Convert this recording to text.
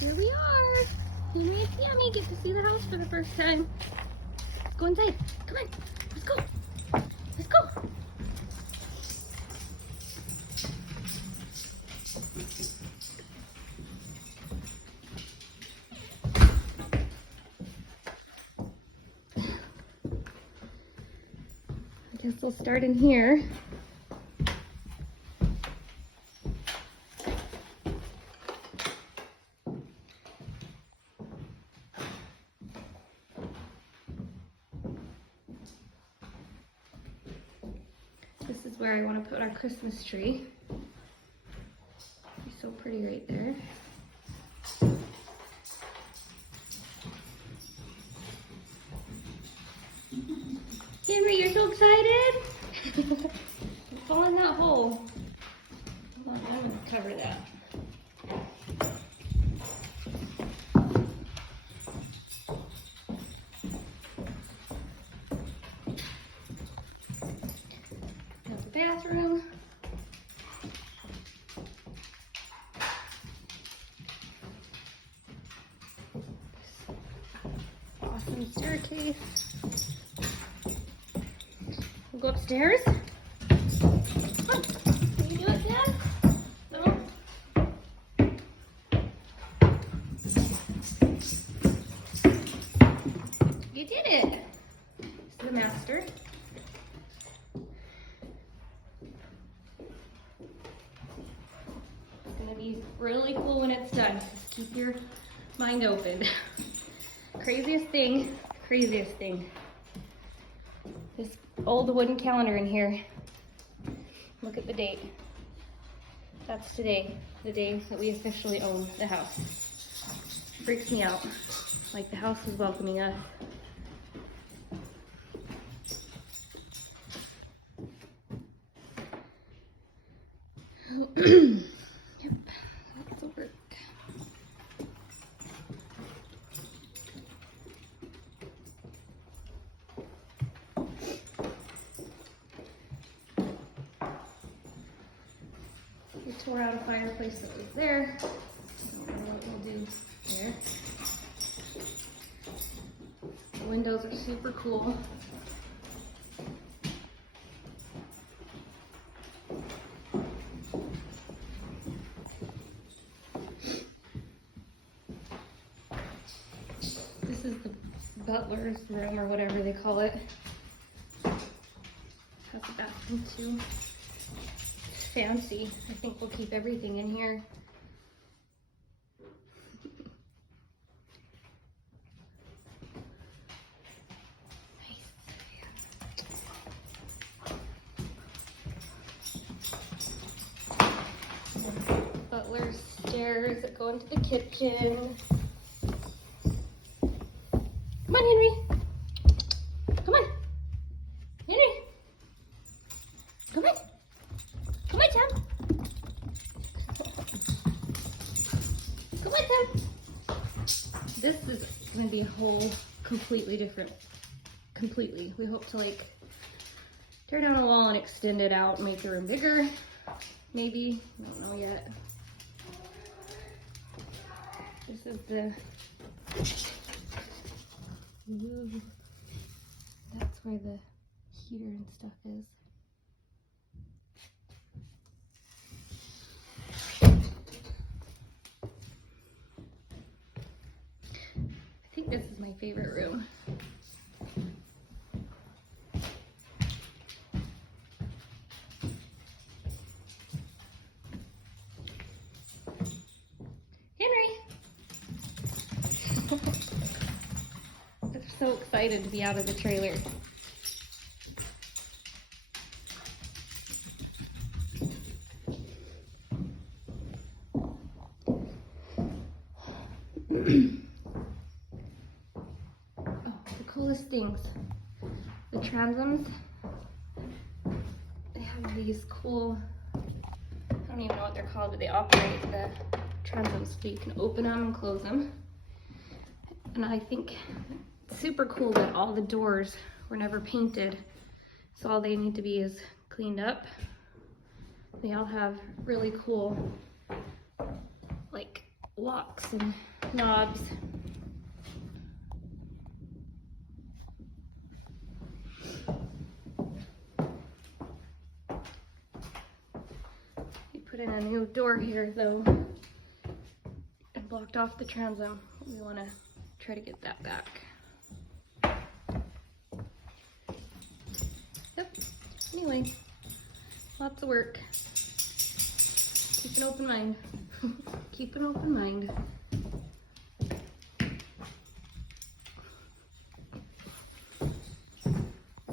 Here we are. Henry and Sammy get to see the house for the first time. Let's go inside. Come on. Let's go. Let's go. I guess we'll start in here. This is where I want to put our Christmas tree. It's so pretty right there. Henry, you're so excited! Fall in that hole. Hold on, I'm going to cover that. There's the bathroom. Awesome staircase. We'll go upstairs. Come on. Can you do it, Dad? No? You did it. This is the master. It's gonna be really cool when it's done. Just keep your mind open. Craziest thing. This old wooden calendar in here. Look at the date. That's today, the day that we officially own the house. Freaks me out. Like the house is welcoming us. Yep, that's a work. We tore out a fireplace that was there. I don't know what we'll do there. The windows are super cool. This is the butler's room, or whatever they call it. Has a bathroom too. It's fancy. I think we'll keep everything in here. Butler's stairs that go into the kitchen. Come on, Henry. Come on. Henry. Come on. Come on, Tom. Come on, Tom. This is going to be a whole completely different. Completely. We hope to like tear down a wall and extend it out and make the room bigger. Maybe. I don't know yet. This is the... Ooh, that's where the heater and stuff is. I think this is my favorite room. Henry! I'm so excited to be out of the trailer. Oh, the coolest things. The transoms. They have these cool, I don't even know what they're called, but they operate the transoms so you can open them and close them. And I think it's super cool that all the doors were never painted, so all they need to be is cleaned up. They all have really cool like locks and knobs. We put in a new door here though. It blocked off the transom. We want to try to get that back. Yep. Anyway, lots of work. Keep an open mind. Keep an open mind.